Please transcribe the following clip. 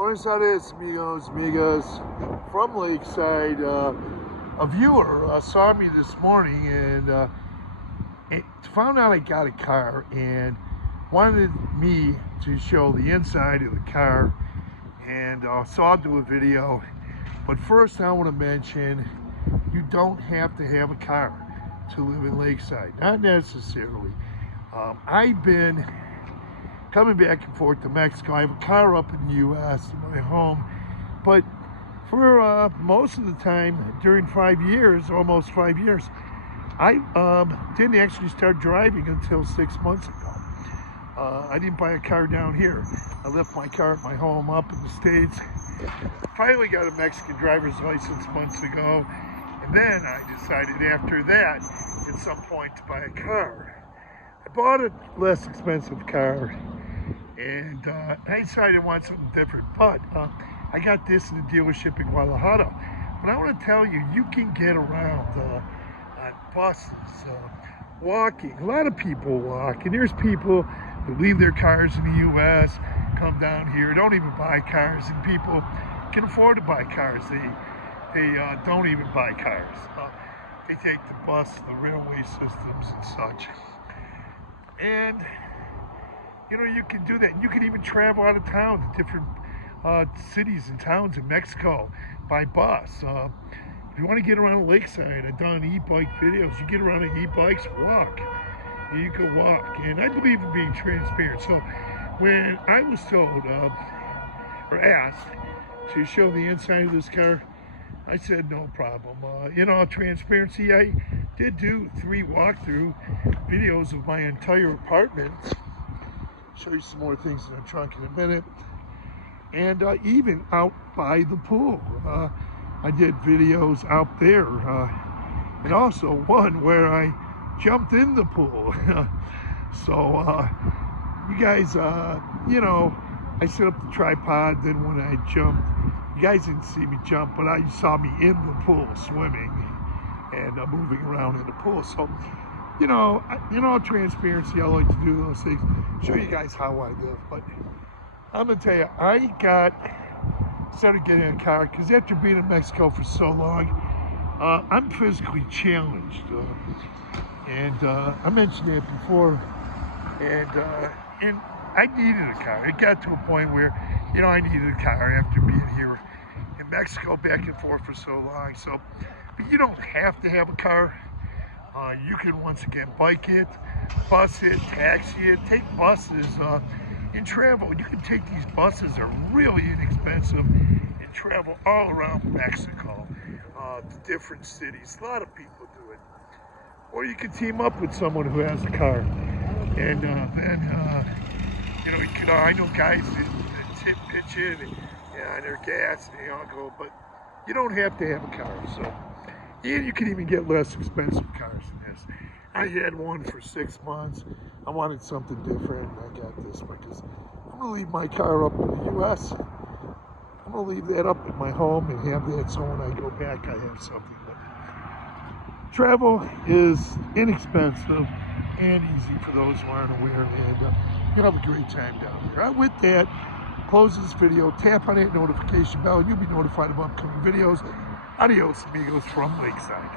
Buenos Aires, amigos, amigas, from Lakeside. A viewer saw me this morning and found out I got a car and wanted me to show the inside of the car, and so I'll do a video. But first I want to mention, you don't have to have a car to live in Lakeside, not necessarily. I've been coming back and forth to Mexico. I have a car up in the U.S., my home, but for most of the time, during 5 years, almost 5 years, I didn't actually start driving until 6 months ago. I didn't buy a car down here. I left my car at my home up in the States. Finally got a Mexican driver's license months ago, and then I decided after that, at some point, to buy a car. I bought a less expensive car, and I decided I want something different, but I got this in the dealership in Guadalajara. But I want to tell you, you can get around on buses, walking. A lot of people walk, and there's people that leave their cars in the U.S., come down here, don't even buy cars, and people can afford to buy cars. They don't even buy cars. They take the bus, the railway systems, and such. And you know, you can do that. You can even travel out of town to different cities and towns in Mexico by bus. If you want to get around Lakeside, I've done e-bike videos. You get around on e-bikes, walk. You can walk. And I believe in being transparent. So when I was told or asked to show the inside of this car, I said no problem. You know, transparency, I did do 3 walkthrough videos of my entire apartment. Show you some more things in the trunk in a minute. And even out by the pool. I did videos out there. And also one where I jumped in the pool. So you guys, you know, I set up the tripod, then when I jumped, you guys didn't see me jump, but you saw me in the pool swimming and moving around in the pool. So, you know, transparency, I like to do those things, show you guys how I live. But I'm gonna tell you, I started getting a car because after being in Mexico for so long, I'm physically challenged. And I mentioned that before, and I needed a car. It got to a point where, you know, I needed a car after being here in Mexico back and forth for so long. So, but you don't have to have a car. You can, once again, bike it, bus it, taxi it, take buses and travel. You can take these buses, are really inexpensive, and travel all around Mexico to different cities. A lot of people do it. Or you can team up with someone who has a car. And then, you know, you can, I know guys that tip pitch in and their gas and they all go, but you don't have to have a car. So, and you can even get less expensive cars than this. I had one for 6 months. I wanted something different, and I got this one because I'm gonna leave my car up in the U.S. I'm gonna leave that up at my home and have that so when I go back I have something. But travel is inexpensive and easy for those who aren't aware, and you'll have a great time down there. With that, close this video, tap on that notification bell, and you'll be notified of upcoming videos. Adios, amigos, from Lakeside.